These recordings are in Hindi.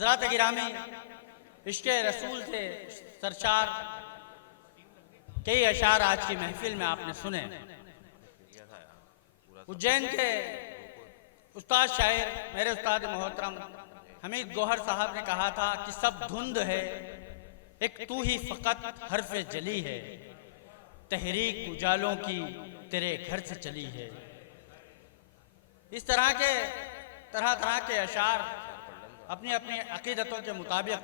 हजरत गिरामी इश्क़ रसूल से सरशार कई अशार आज की महफिल में आपने सुने। उज्जैन के उस्ताद शायर मेरे उस्ताद मोहतरम हमीद गौहर साहब ने कहा था कि सब धुंध है, एक तू ही फ़कत हर्फ जली है, तहरीक उजालों की तेरे घर से चली है। इस तरह के अशार अपनी अपनी अकीदतों के मुताबिक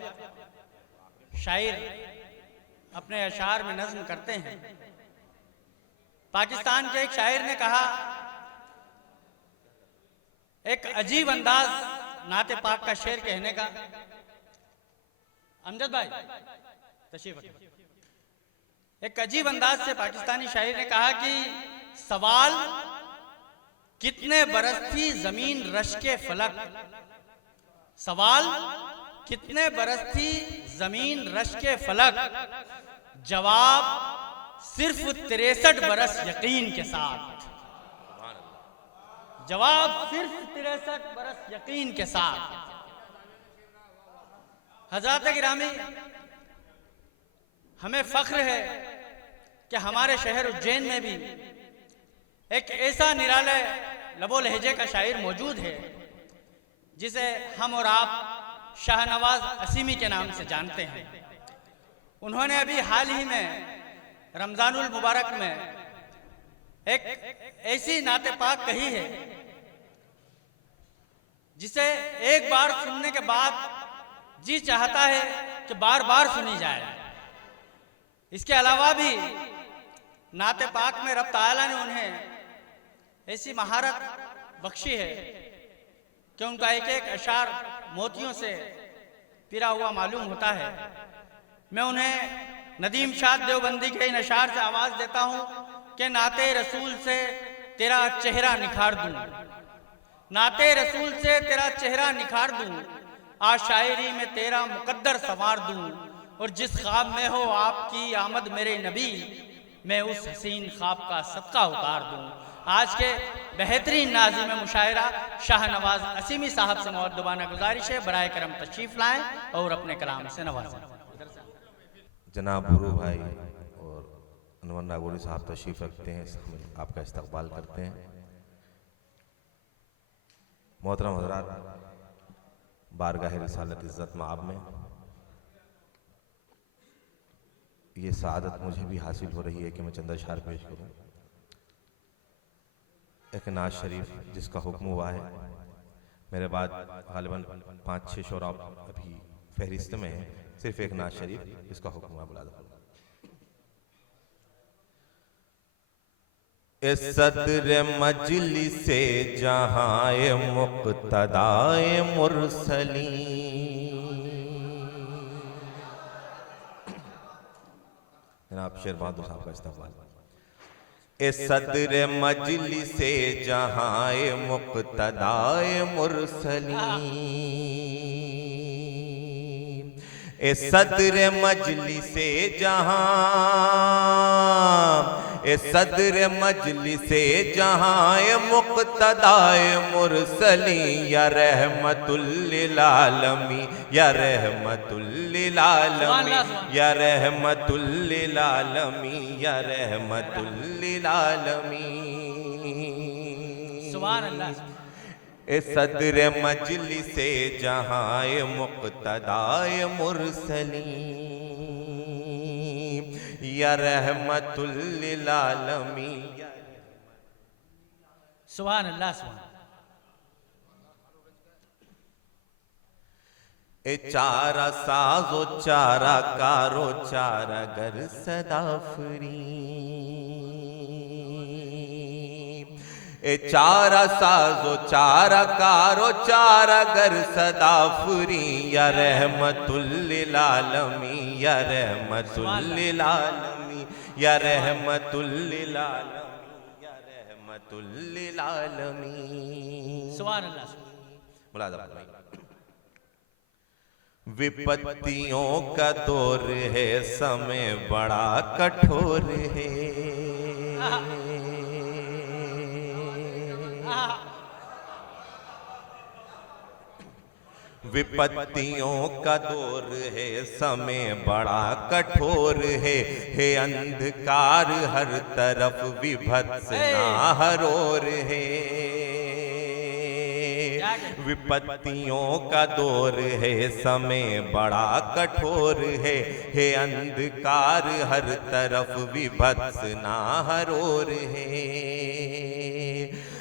शायर अपने अशार में नज़्म करते हैं। पाकिस्तान के एक शायर ने कहा, एक अजीब अंदाज नाते पाक का शेर कहने का। अमजद भाई तशरीफ रखिए। एक अजीब अंदाज से पाकिस्तानी शायर ने कहा कि सवाल कितने बरस थी जमीन रश के फलक, सवाल कितने बरस थी जमीन रश के फलक, जवाब सिर्फ 63 बरस यकीन के साथ, जवाब सिर्फ 63 बरस यकीन के साथ। हज़रात गिरामी, हमें फख्र है कि हमारे शहर उज्जैन में भी एक ऐसा निराले लबो लहजे का शायर मौजूद है जिसे हम और आप शाहनवाज असीमी के नाम से जानते हैं। उन्होंने अभी हाल ही में रमज़ानुल मुबारक में एक ऐसी नाते पाक कही है जिसे एक बार सुनने के बाद जी चाहता है कि बार बार सुनी जाए। इसके अलावा भी नाते पाक में रब ताला ने उन्हें ऐसी महारत बख्शी है कि उनका एक एक अशार मोतियों से पिरा हुआ मालूम होता है। मैं उन्हें नदीम शाद देवबंदी के इन अशार से आवाज़ देता हूँ कि नाते रसूल से तेरा चेहरा निखार दूँ, नाते रसूल से तेरा चेहरा निखार दूँ, आज शायरी में तेरा मुकद्दर संवार दूँ, और जिस ख्वाब में हो आपकी आमद मेरे नबी, मैं उस हसीन ख्वाब का सदका उतार दूँ। आज के बेहतरीन नाज़िम मुशायरा शाहनवाज असीमी साहब से मुअद्दबाना गुजारिश है, बराए करम तशरीफ़ लाएँ और अपने कलाम से नवाजें। जनाब बुरू भाई और अनवर नागौरी साहब तशरीफ़ रखते हैं, आपका इस्तकबाल करते हैं। मोहतरम हज़रात, बारगाह रिसालत इज़्ज़त मआब में ये सआदत मुझे भी हासिल हो रही है कि मैं चंद अशार पेश करूँ। एक नाज शरीफ जिसका हुक्म हुआ है, मेरे बाद गालिबन 5-6 शोरा अभी फहरिस्त में है, सिर्फ एक नाज शरीफ जिसका हुक्म हुआ बुला दो। इस सदर मजलिसे जहाए मुक्तदाए मुरसली, जनाब शेर बहादुर साहब का इस्तकबाल। इस सदर मजलिसे जहाए मुक्तदाए मुरसली, इस सदर मजलिसे जहां, इस सदर मजलिसे जहां मुक्तदाए मुरसली, या रहमतुल लिल आलमीन, या रहमतुल लिल आलमीन, या रहमतुल लिल आलमीन, या रहमतुल लिल आलमीन। सुभान अल्लाह। ए सदर मजलिसे जहाए मुक्तदाए मुरसली, या रहमतुल लिल आलमीन। सुभान अल्लाह। सुभान ए चारा साजो चारा कारो चारा गर सदाफरी, ए चारा साजो चारा कारो चारा गर सदाफरी, या रहमतुल लिल आलमीन, या रहमतुल लिल आलमीन, या रहमतुल लिल आलमीन, या रहमतुल लिल आलमीन। सुभान अल्लाह। मुलाज़ा भाई, विपत्तियों का दौर है, समय बड़ा कठोर है, विपत्तियों का दौर है, समय बड़ा कठोर है अंधकार हर तरफ विभत्स नाहरोर है। विपत्तियों का दौर है, समय बड़ा कठोर है अंधकार हर तरफ विभत्स नाहरोर है।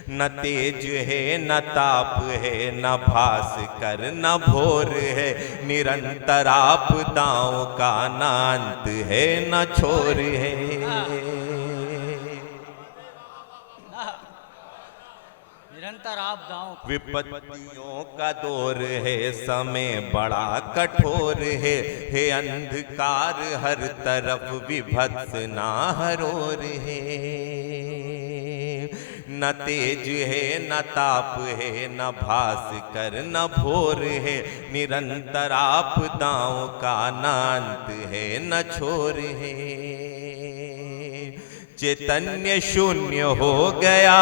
न तेज है न ताप है न भास कर न भोर है, निरंतर आपदाओं का न अंत है न छोर है। निरंतर आपदाओं का विपत्तियों का दौर है, समय बड़ा कठोर है अंधकार हर तरफ विभत्स नाहरोर है। न तेज है न ताप है न भास कर न भोर है, निरंतर आपदाओं का न अंत है न छोर है। चैतन्य शून्य हो गया,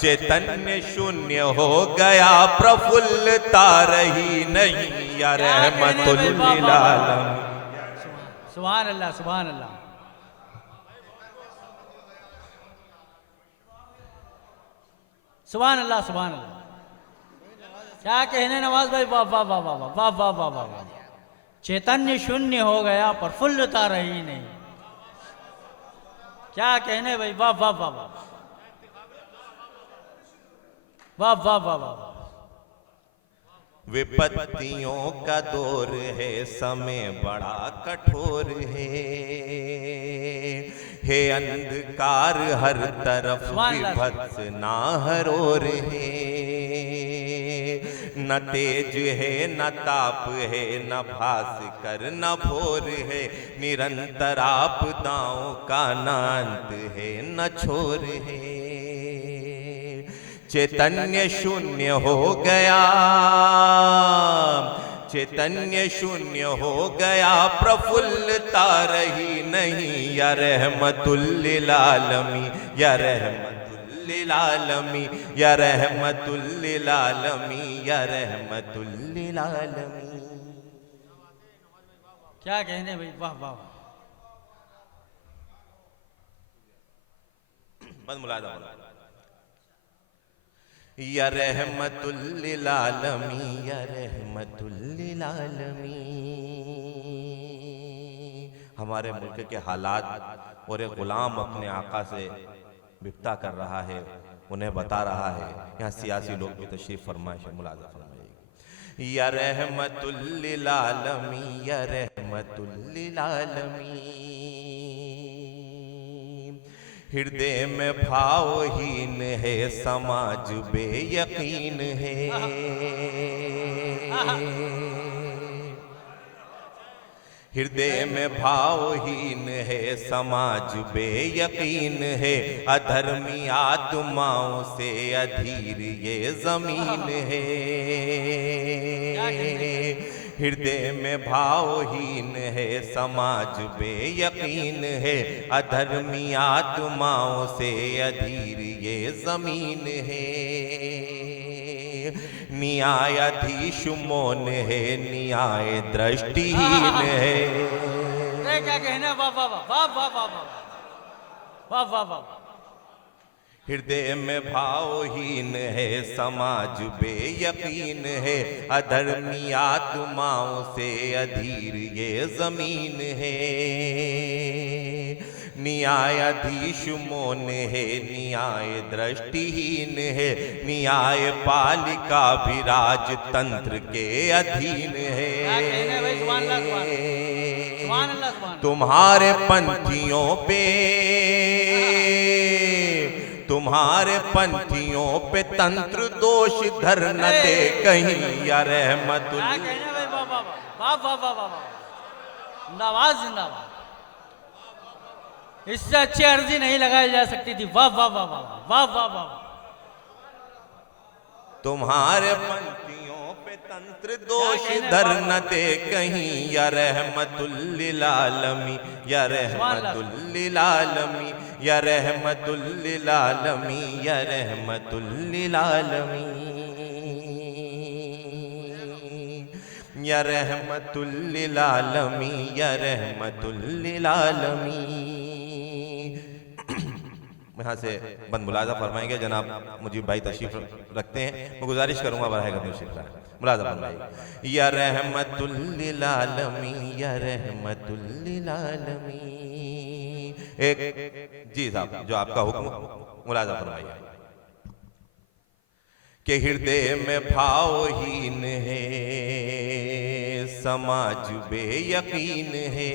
चैतन्य शून्य हो गया, प्रफुल्लता रही नहीं या रहमतुल लिल आलमीन। सुभान अल्लाह, सुभान अल्लाह। सुभान अल्लाह, सुभान अल्लाह। क्या कहने नवाज भाई, वाह वाह वाह वाह वाह वाह वाह वाह वाह। चैतन्य शून्य हो गया, प्रफुल्लता रही नहीं। क्या कहने भाई, वाह वाह वाह वाह वाह वाह वाह वाह। विपत्तियों का दौर है, समय बड़ा कठोर है अंधकार हर तरफ विभत्स नाहरोर है। न तेज है न ताप है न भास कर न भोर है, निरंतर आपदाओं का न अंत है न छोर है। चैतन्य शून्य हो गया, चैतन्य शून्य हो गया, प्रफुल्लता रही नहीं या रहमतुल लिल आलमीन, या रहमतुल लिल आलमीन, या रहमतुल लिल आलमीन, या रहमतुल लिल आलमीन। क्या कहने भाई, वाह वाह। बस मुलादा या रहमतुल लिल आलमीन, या रहमतुल लिल आलमीन। हमारे मुल्क के हालात और एक गुलाम अपने आका से विपता कर रहा है, उन्हें बता रहा है। यहाँ सियासी लोग भी तशरीफ फरमाइश मुलाजा फरमाइएगा। या रहमतुल लिल आलमीन, या रहमतुल लिल आलमीन। हृदय में भावहीन है, समाज बेयकीन है। हृदय में भावहीन है, समाज बेयकीन है, अधर्मी आत्माओं से अधीर ये जमीन है। हृदय में भावहीन है, समाज बेयकीन है, अधर्मी आत्माओं से अधीर ये जमीन है। न्यायाधीश मौन है, न्याय दृष्टिहीन है। क्या कहना, वाह वाह वाह वाह वाह वाह वाह वाह वाह। हृदय में भावहीन है, समाज बेयकीन है, अधर्मी आत्माओं से अधीर ये जमीन है। न्यायाधीश मौन है, न्याय दृष्टिहीन है, न्याय पालिका भी राजतंत्र के अधीन है। तुम्हारे पंथियों पे, तुम्हारे पंथियों पे तंत्र दोष धर न दे कहीं या रहमतुल। वाह वाह वाह वाह, जिंदाबाद जिंदाबाद। इससे अच्छी अर्जी नहीं लगाई जा सकती थी। वाह वाह वाह वाह वाह वाह वाह। तुम्हारे पंथियों पे तंत्र दोष धर न दे कहीं या रहमतुल लिल आलमीन, या रहमतुल लिल आलमीन, या रहमतुल लिल आलमीन, या रहमतुल लिल आलमीन। या रहमतुल लिल आलमीन, या रहमतुल लिल आलमीन। यहाँ से बंद मुलाजा फरमाएंगे जनाब मुजीब भाई तशरीफ रखते हैं। मैं गुजारिश करूंगा बराए तशरीफ मुलाजा फरमाएंगे। या रहमतुल लिल आलमीन, या रहमतुल लिल आलमीन। एक जी साहब जो आपका हुक्म मुलाजा फरमाइए कि हृदय में भावहीन है समाज बेयकीन है,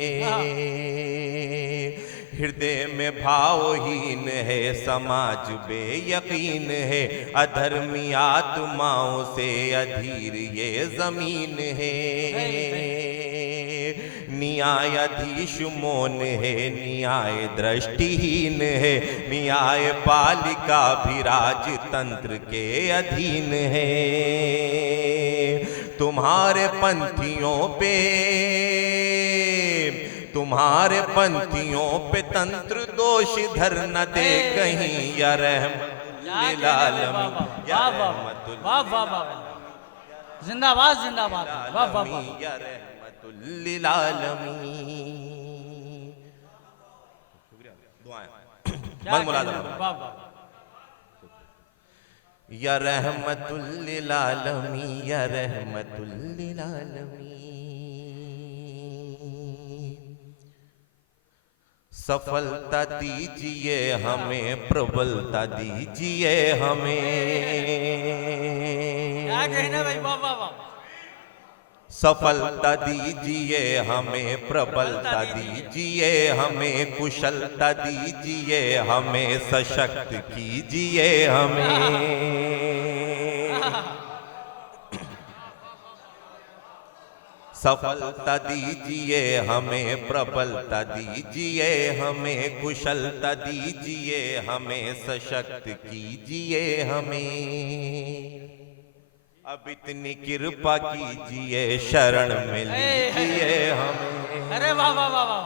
हृदय में भावहीन है समाज बेयकीन है, अधर्मी आत्माओं से अधीर ये जमीन है, न्यायाधीश मौन है न्याय दृष्टिहीन है, न्याय पालिका भी राजतंत्र के अधीन है, तुम्हारे पंथियों पे तंत्र दोष धर न दे कहीं, या रहमतुल आलमीन, या रहमतुल जिंदाबाद जिंदाबाद, वाह वाह वाह, या रहमतुल आलमीन। दुआएं बंद मुलाजा, वाह वाह, या रहमतुल आलमीन, या रहमतुल आलमीन। सफलता दीजिए हमें, प्रबलता दीजिए हमें, क्या कहना भाई, वाह वाह वाह, सफलता दीजिए हमें, प्रबलता दीजिए हमें, कुशलता दीजिए हमें, सशक्त कीजिए हमें, सफलता दीजिए हमें, प्रबलता दीजिए हमें, कुशलता दीजिए हमें, सशक्त कीजिए हमें। अब इतनी कृपा कीजिए शरण में लीजिए हमें, अरे वाह वाह वाह वाह,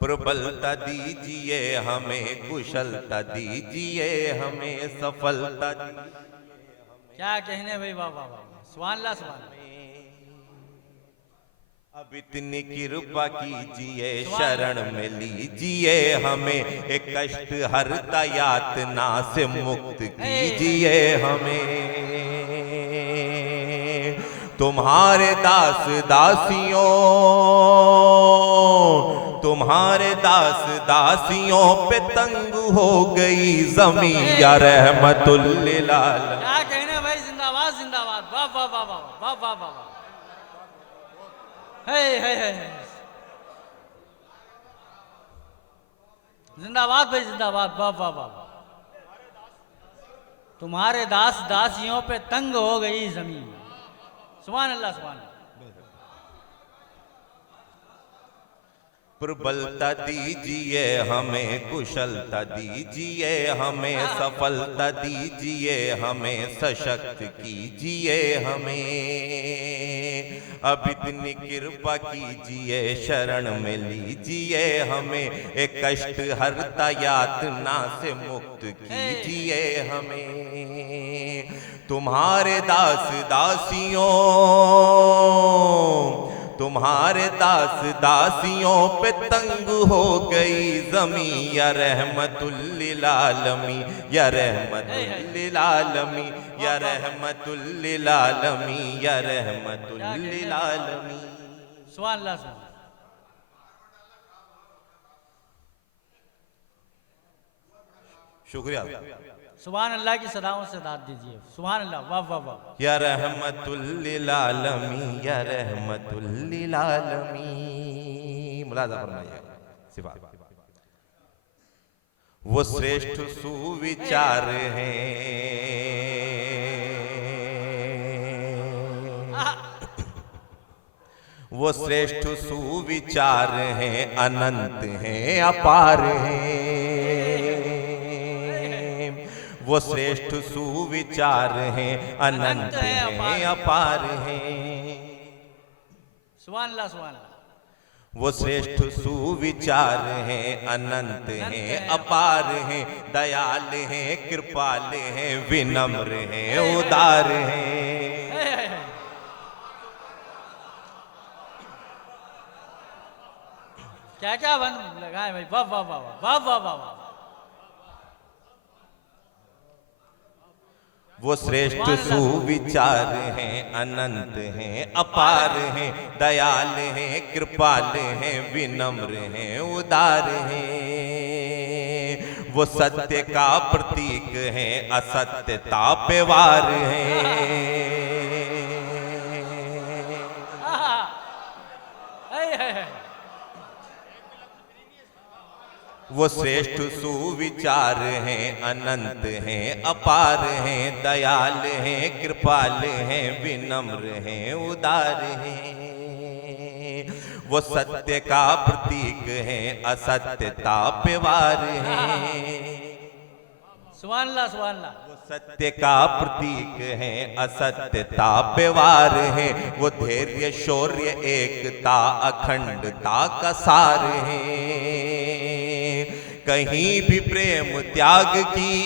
प्रबलता दीजिए हमें, कुशलता दीजिए हमें, सफलता क्या कहने भाई, वाह वाह वाह, सुभान अल्लाह सुभान अल्लाह। अब इतनी कृपा कीजिए शरण में लीजिए हमें, एक कष्ट हरता यातना से मुक्त कीजिए हमें, तुम्हारे दास दासियों पे तंग हो गई जमीन, या रहमतुल लिल आलमीन। क्या कहने भाई, जिंदाबाद जिंदाबाद, वाह वाह वाह वाह वाह वाह वाह, हे जिंदाबाद भाई जिंदाबाद, वाह वाह वाह, तुम्हारे दास दासियों पे तंग हो गई जमीन, सुभान अल्लाह सुभान अल्लाह। प्रबलता दीजिए हमें, कुशलता दीजिए हमें, सफलता दीजिए हमें, सशक्त कीजिए हमें, अब इतनी कृपा कीजिए शरण में लीजिए हमें, एक कष्ट हरता यातना से मुक्त कीजिए हमें, तुम्हारे दास दासियों पे तंग हो गई जमीन, या रहमतुल लिल आलमीन, या रहमतुल आलमीन, या रहमतुल आलमीन, या रहमतुल आलमीन। सुभान अल्लाह सुभान, शुक्रिया। सुभान अल्लाह की सदाओं से दाद दीजिए, सुभान अल्लाह, वाह वाह वाह, या रहमतुल आलमीन, या रहमतुल आलमीन। मुलाजा फरमाइए सिफात। वो श्रेष्ठ सुविचार हैं, वो श्रेष्ठ सुविचार हैं, अनंत हैं अपार हैं, वो श्रेष्ठ सुविचार हैं, अनंत हैं अपार हैं, सुभान अल्लाह सुभान अल्लाह। वो श्रेष्ठ सुविचार हैं, अनंत हैं, अपार हैं, दयाल हैं, कृपाल हैं, विनम्र हैं, उदार हैं। क्या क्या बन लगाए भाई, वाह वाह वाह वाह वाह वाह वाह। वो श्रेष्ठ सुविचार हैं, अनंत हैं, अपार हैं, दयाल हैं, कृपाल हैं, विनम्र हैं, उदार हैं। वो सत्य का प्रतीक हैं, असत्यता पे वार हैं। वो श्रेष्ठ सुविचार हैं, अनंत हैं, अपार हैं, दयाल हैं, कृपाल हैं, विनम्र हैं, उदार हैं। वो सत्य का प्रतीक हैं, असत्यता पे वार हैं। सुभान अल्लाह सुभान अल्लाह। वो सत्य का प्रतीक हैं, असत्यता पे वार हैं। वो धैर्य शौर्य एकता अखंडता का सार हैं। कहीं भी प्रेम त्याग की,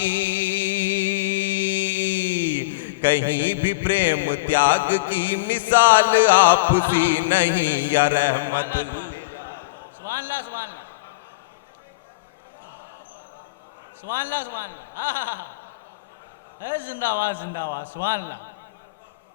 कहीं भी प्रेम त्याग की मिसाल आपसी नहीं या रहमतुल। सुभान अल्लाह सुभान अल्लाह सुभान अल्लाह सुभान अल्लाह। जिंदाबाद जिंदाबाद सुभान अल्लाह।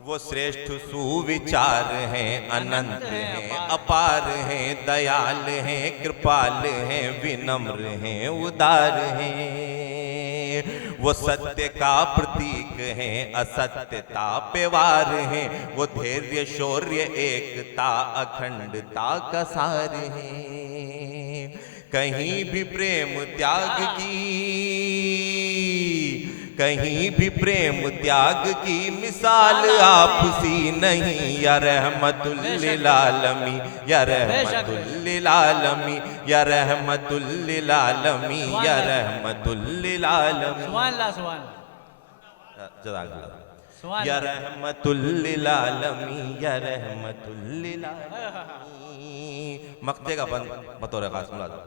वो श्रेष्ठ सुविचार हैं, अनंत हैं, अपार हैं, दयाल हैं, कृपाल हैं, विनम्र हैं, उदार हैं। वो सत्य का प्रतीक हैं, असत्यता पे वार हैं। वो धैर्य शौर्य एकता अखंडता का सार हैं। कहीं भी प्रेम त्याग की, कहीं भी प्रेम त्याग की मिसाल आपसी नहीं या रहमतुल लिल आलमीन, या रहमतुल लिल आलमीन, या रहमतुल लिल आलमीन, या रहमतुल लिल आलमीन। सुभान अल्लाह सुभान अल्लाह जज़ाकल्लाह। या रहमतुल लिल आलमीन, या रहमतुल लिल आलमीन। मक्ते का बंद बतौर खास मुलाज़ा।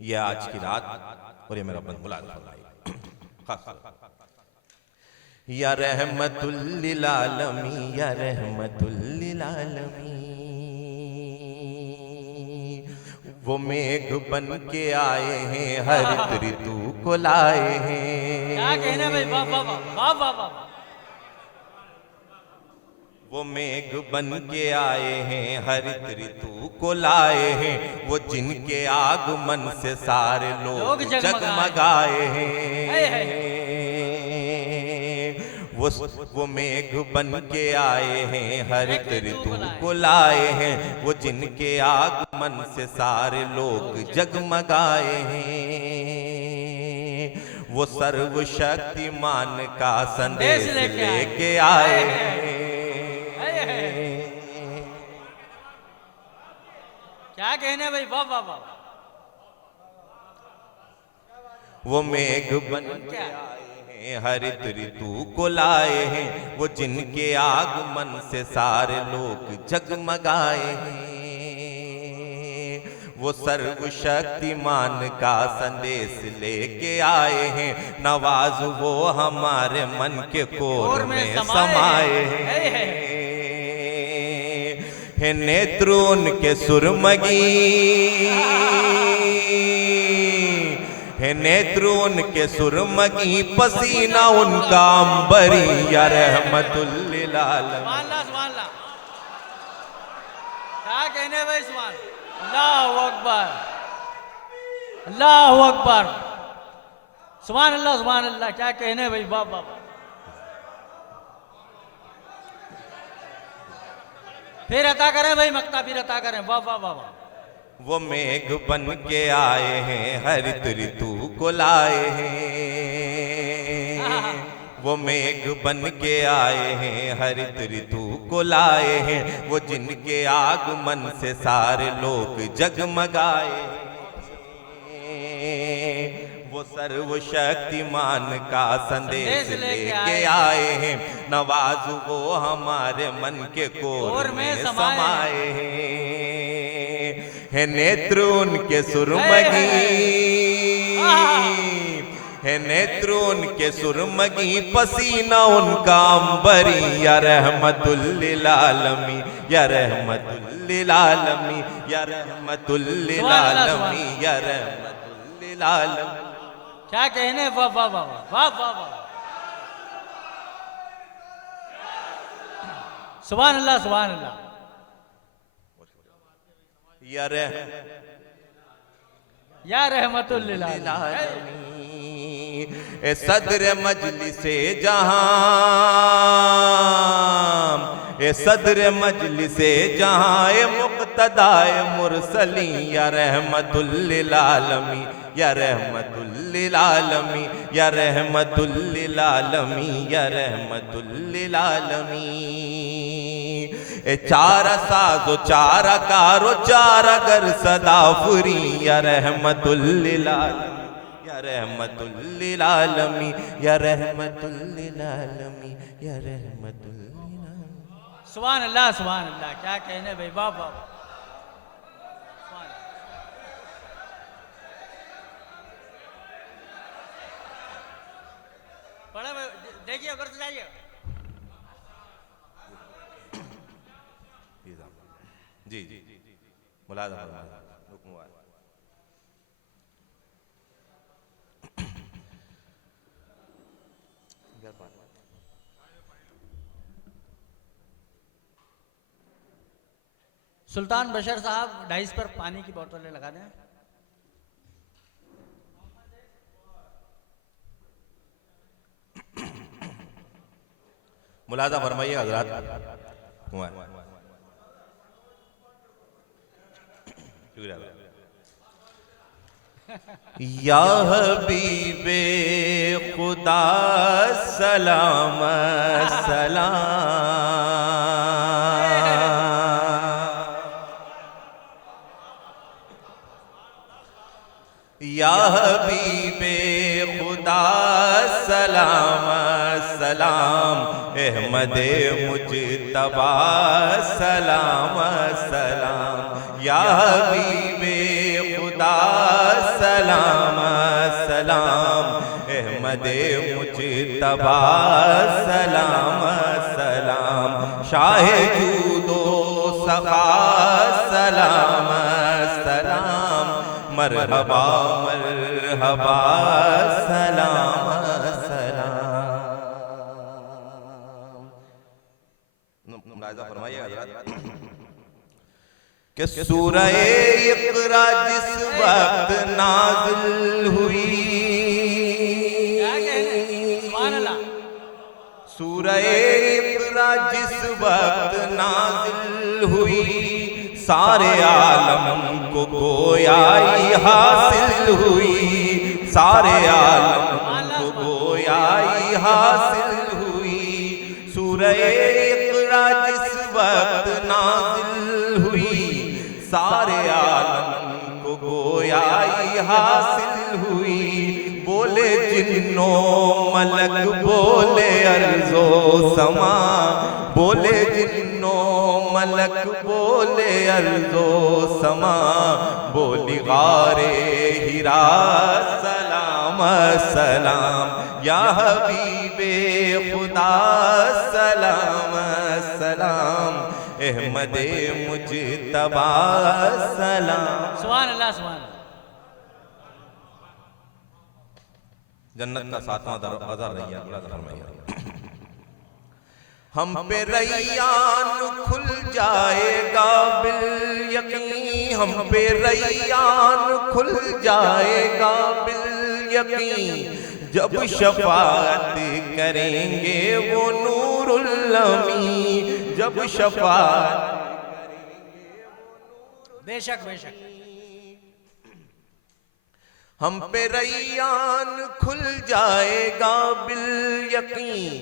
ये आज की रात और ये मेरा बंद मुलाज़ा। या रहमतुल लिल आलमीन, या रहमतुल लिल आलमीन। वो मेघ बन के आए हैं, हरित ऋतु को लाए हैं। क्या कहना भाई, वाह वाह वाह वाह वाह। वो मेघ बन के आए हैं, हरित ऋतु को लाए हैं। वो जिनके आगमन से सारे लोग जगमगाए हैं। वो मेघ बन के आए हैं, हरित ऋतु को लाए हैं। वो जिनके आगमन से सारे लोग जगमगाए हैं। वो सर्वशक्तिमान का संदेश लेके आए हैं। क्या कहने भाई, वाह वाह वाह। वो मेघ बन के आए हैं, हरित ऋतु को लाए हैं। वो जिनके आगमन से सारे लोग जगमगाए हैं। वो सर्वशक्तिमान का संदेश लेके आए हैं। नवाज वो हमारे मन के कोर में समाए हैं। है नेत्र उनके सुरमगी, है नेत्र उनके सुरमगी, पसीना उनका अंबरी, या रहमतुल लिल आलमीन। सुभान अल्लाह सुभान अल्लाह। क्या कहने भाई, सुभान अल्लाहु अकबर अल्लाहु अकबर। सुभान अल्लाह सुभान अल्लाह। क्या कहने भाई, वाह वाह। फिर अता करें भाई, मक्ता फिर अता करें, वाह वाह वाह वाह। वो मेघ बन के आए हैं, हरित ऋतु को लाए हैं। वो मेघ बन के आए हैं, हरित ऋतु को लाए हैं। वो जिनके आगमन से सारे लोग जगमगाए हैं। वो सर्वशक्तिमान का संदेश लेके आए हैं। नवाज वो हमारे मन के कोर में समाए हैं। नेत्र उनके सुरमगी है, नेत्र उनके सुरमगी, पसीना उनका अंबरी। या रहमतुल लिल आलमी, या रहमतुल लिल आलमी, या रहमतुल लिल आलमी, या रहमतुल लिल आलमी। क्या कहने, वाह वाह वाह वाह वाह वाह, सुभान अल्लाह सुभान अल्लाह। या रहमतुल लिल आलमीन। ए सदर मजलिसे जहां, ए सदर मजलिसे जहां, ए मुक्तदाए मुरसली। या रहमतुल लिल आलमी, या रहमतुल लिल आलमी, या रहमतुल लिल आलमी, या रहमतुल लिल आलमी। ए चारा साजो चारा कारो चारा गर सदाफुरी। या रहमतुल लिल आलमी, या रहमतुल लिल आलमी, या रहमतुल लिल आलमी, या रहमतुल लिल आलमी। सुभान अल्लाह सुभान अल्लाह। क्या कहने भाई, वाह वाह। पढ़े देखिए, अगर तो जाइए। जी जी मुलाजा सुल्तान बशर साहब डाइस पर पानी की बोतलें लगा दें। मुलाजा फरमाइए हजरात। या हबीबे खुदा सलाम सलाम, या हबीबे खुदा सलाम सलाम, अहमदे मुजतबा सलाम सलाम। या हबीबे खुदा सलाम सलाम, अहमदे मुजतबा सलाम सलाम। शाह जूदो सखा सलाम सलाम, मरहबा मरहबा सलाम सलाम। मुलाजा फरमाइए हज़रत कि सूरह इक़रा जिस वक्त नाज़िल हुई, सूरह इक़रा जिस वक्त नाज़िल हुई, सारे आलम को गोयाई हासिल हुई। सारे आलम को गोयाई हासिल हुई। सूरह इक़रा जिस वक्त नाज़िल हुई, सारे आलम को गोयाई हासिल हुई। बोले जिन्नो मलक बोले अर्ज़ो समा, बोले जिन्नो मलक बोले अर्ज़ो समा। बोली गारे हिरा सलाम सलाम, या हबीबे खुदा सलाम सलाम, अहमदे मुजतबा सलाम। सुभान अल्लाह सुभान अल्लाह। जन्नत का 7वां दरवाजा रैयान। हम पे रैयान खुल जाएगा बिल यकीन, हम पे रैयान खुल जाएगा बिल यकीन। जब शफाअत करेंगे वो नूरुल अमीन, जब शफाअत बेशक बेशक। हम पे रैयान खुल जाएगा बिल यकीन।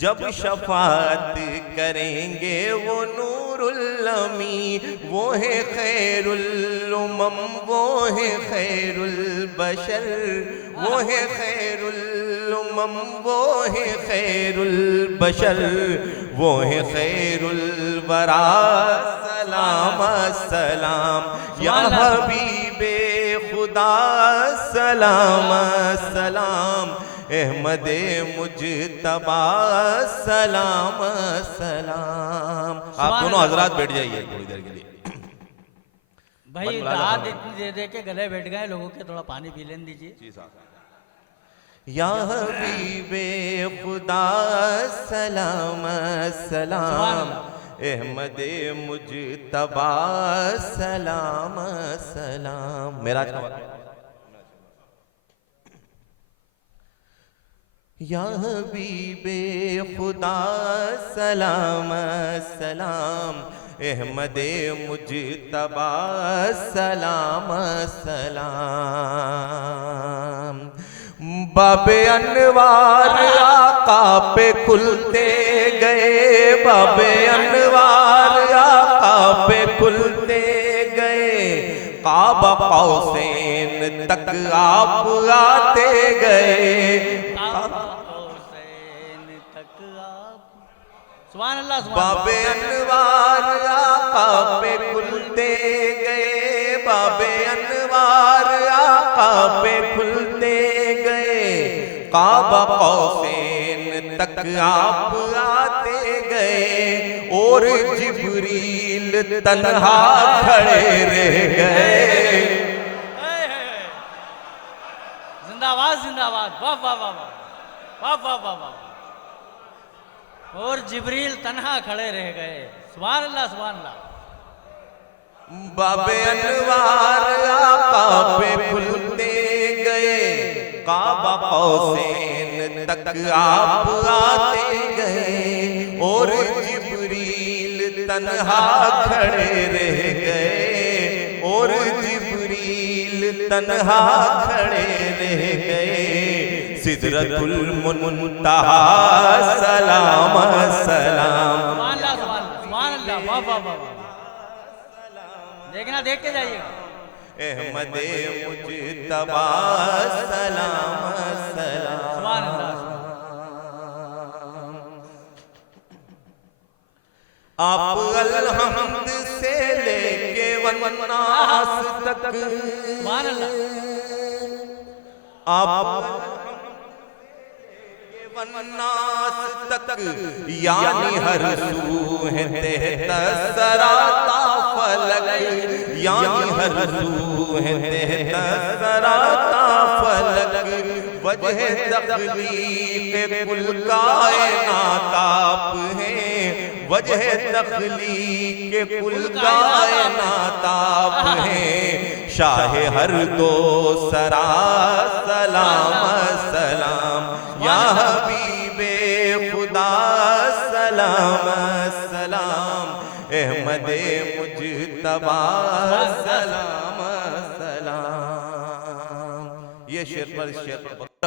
जब शफात करेंगे वो नूरुल अमी, वो है खैरुल उमम, वो है खैरुल बशर, वो है खैरुल उमम, वो है खैरुल बशर, वो है खैरुल वरा। सलाम सलाम या हबीबे खुदा, सलाम सलाम अहमदे मुजतबा, सलाम सलाम। आप दोनों हजरात बैठ जाइए थोड़ी देर के लिए। भाई दाद इतनी दे दे के गले बैठ गए लोगों के, थोड़ा पानी पी लेने दीजिए। या हबीबे खुदा, सलाम सलाम अहमदे मुजतबा, सलाम सलाम। मेरा या हबीबे खुदा, सलाम सलाम अहमदे मुजतबा, सलाम सलाम। बाबे अनवार आका पे खुलते गए, बाबे अनवार आका पे खुलते गए, काबा कौसैन तक आप आते गए, सुभान अल्लाह। बाबे अनवार आका पे खुलते गए, बाबे अनवार आका पे खुलते गए, काबा कौसैन तक आप आते गए, और जिब्रील तन्हा खड़े रह गए। जिंदाबाद जिंदाबाद, वाह वाह वाह वाह वाह वाह वाह। और जिब्रील तन्हा खड़े रह गए, सुभान अल्लाह सुभान अल्लाह। बाबे अनवार आका पे खुलते गए, काबा कौसैन तक आप आते गए, और जिब्रील तन्हा खड़े रह गए, और जिब्रील तन्हा खड़े रह गए। सिदरतुल मुनतहा, सलाम सलाम। सुभान अल्लाह सुभान अल्लाह, वाह वाह वाह। देखना, देख के जाइएगा। अहमदे मुजतबा, सलाम सलाम। सुभान अल्लाह। आप अलहम्द से लेके वन्नास तक, सुभान अल्लाह। आप वन्नास तक, यानी हर सू है तेहतसराता फलक, यानी हर सू है तेहतसराता फलक, वजह तख्लीक कुल कायनात आप हैं, वजह तख्लीक कुल कायनात आप हैं, शाहे हर दो सरा, सलाम सलाम या हबीबे खुदा, सलाम सलाम अहमदे मुजतबा, सलाम सलाम। ये शेर पर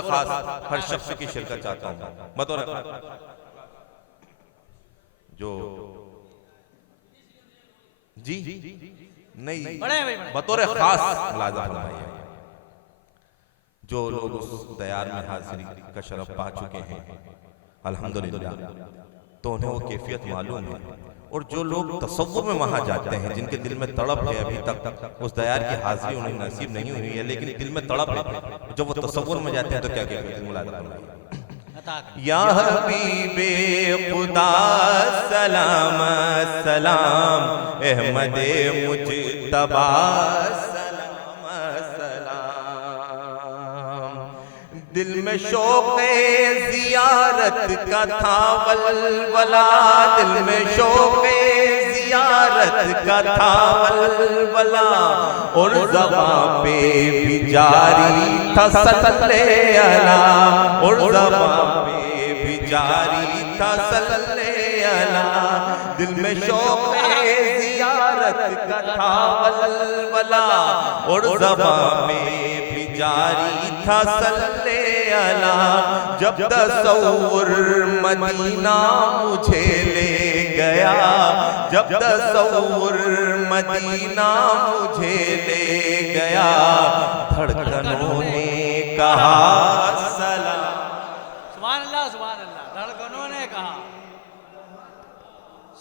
खास हर शख्स की शिरकत चाहता हूँ, बतौर जो जी नहीं, बतौर खास मुलाज़ा फरमाइए। जो लोग उस दयार में हाजिरी का शरफ पा चुके हैं अल्हम्दुलिल्लाह, तो उन्हें वो कैफियत मालूम है। और जो लोग तसव्वुर में वहां जाते हैं, जिनके दिल में तड़प है, अभी तक उस दयार की हाजिरी उन्हें नसीब नहीं हुई है, लेकिन दिल में तड़प है, जब वो तसव्वुर में जाते हैं तो क्या कैफियत मुलाज़ा फरमाइए। या हबीबे खुदा, सलाम सलाम अहमदे मुजतबा, सलाम सलाम। दिल में शौक़े ज़ियारत का था वलवला, दिल में शौक़े ज़ियारत का था वलवला, और ज़बां पे भी जारी था सल्ले अला, और ज़बां पे भी जारी था सल्ले अला। दिल में शौक़े ज़ियारत का था वलवला, और ज़बां पे भी जारी था सल्ले अला जब तसव्वुर मदीना मुझे ले गया, जब तसव्वुर मदीना मुझे ले गया, धड़कनों ने कहा सलाम। सुभान अल्लाह, धड़कनों ने कहा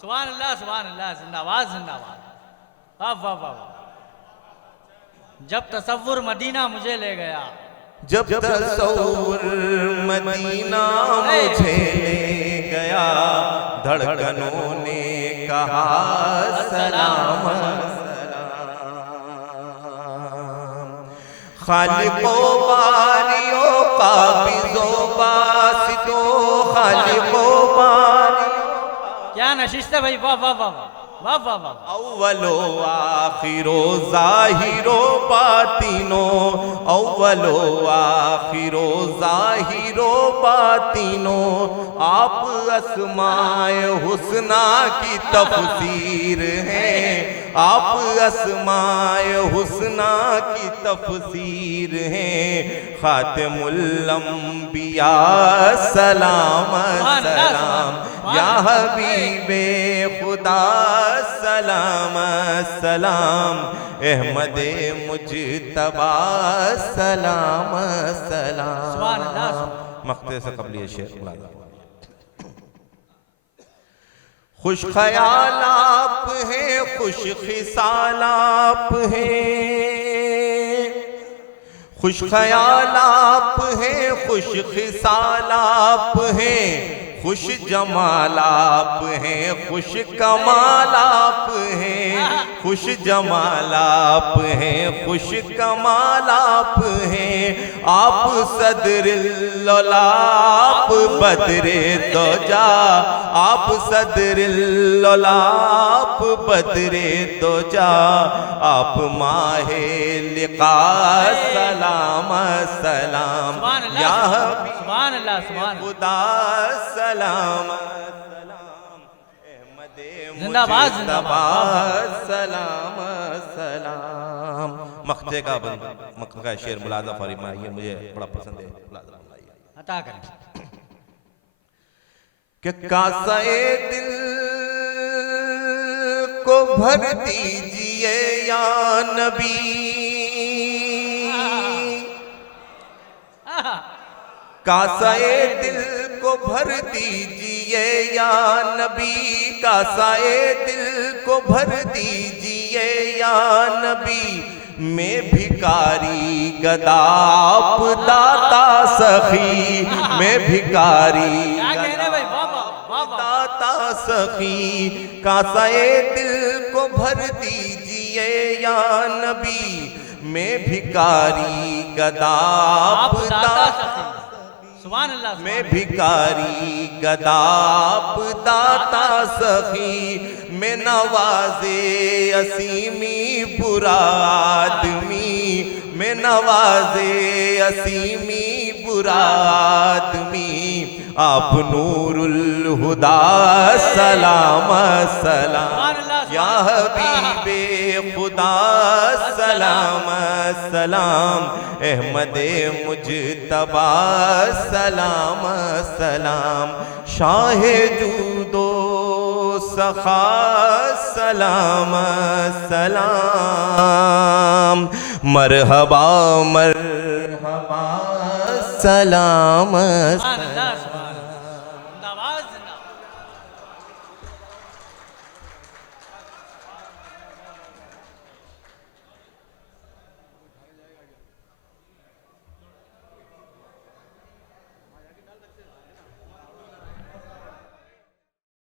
सुभान अल्लाह, जिंदाबाद जिंदाबाद, वाह वाह वाह। जब तसव्वुर मदीना मुझे ले गया, जब तसव्वुर मदीना मुझे ले गया, धड़कनों ने कहा सलाम सलाम। खालिको बारियो काबिजो बासितो, खालिको बारियो। क्या नशिस्त है भाई, वाह वाह वाह वाह वाह वाह। अव्वलो आखिरो ज़ाहिरो बातिनो, अव्वलो आखिरो ज़ाहिरो बातिनो, आप अस्माए हुस्ना की तफसीर हैं, आप अस्माए हुस्ना की तफसीर हैं, खातिमुल अंबिया सलाम सलाम, या हबीबे खुदा सलाम सलाम, अहमदे मुजतबा सलाम सलाम। मक्ते से कबली शेर मुलाज़ा। खुश ख्याल आप हैं, खुश खिसाल आप हैं, खुश ख्याल आप हैं, खुश खिसाल आप हैं, खुश जमाल आप हैं, खुश कमाल आप हैं, खुश जमाल आप हैं, खुश कमाल आप हैं, आप सदरिल्लौला आप बदरे दोजा, आप सदरिल्लौला आप बदरे दोजा, आप माहे लिका सलाम सलाम, या सुभान अल्लाह खुदा सलाम सलाम, अहमदे जिंदाबाद जिंदाबाद सलाम सलाम। मक्ते का शेर मुलाज़ा फरमाइए, मुझे बड़ा पसंद है, मुलाज़ा फरमाइए। अता करें कि कासाए दिल को भर दीजिए या नबी, कासाए दिल को भर दीजिए या नबी, कासाए दिल को भर दीजिए या नबी, मैं भिकारी गदा आप दाता सखी, मैं भिकारी दाता सखी, कासाए दिल को भर दीजिए या नबी, मैं भिकारी गदा आप दाता, मैं भिकारी गदाप दाता सखी, मैं नवाजे असीमी बुरा आदमी, मैं नवाजे असीमी बुरा आदमी, आप नूरुल हुदा सलाम सलाम, या हबीबे खुदा सलाम सलाम, अहमदे मुजतबा सलाम सलाम, शाहे जूदो सखा सलाम सलाम, मरहबा मरहबा सलाम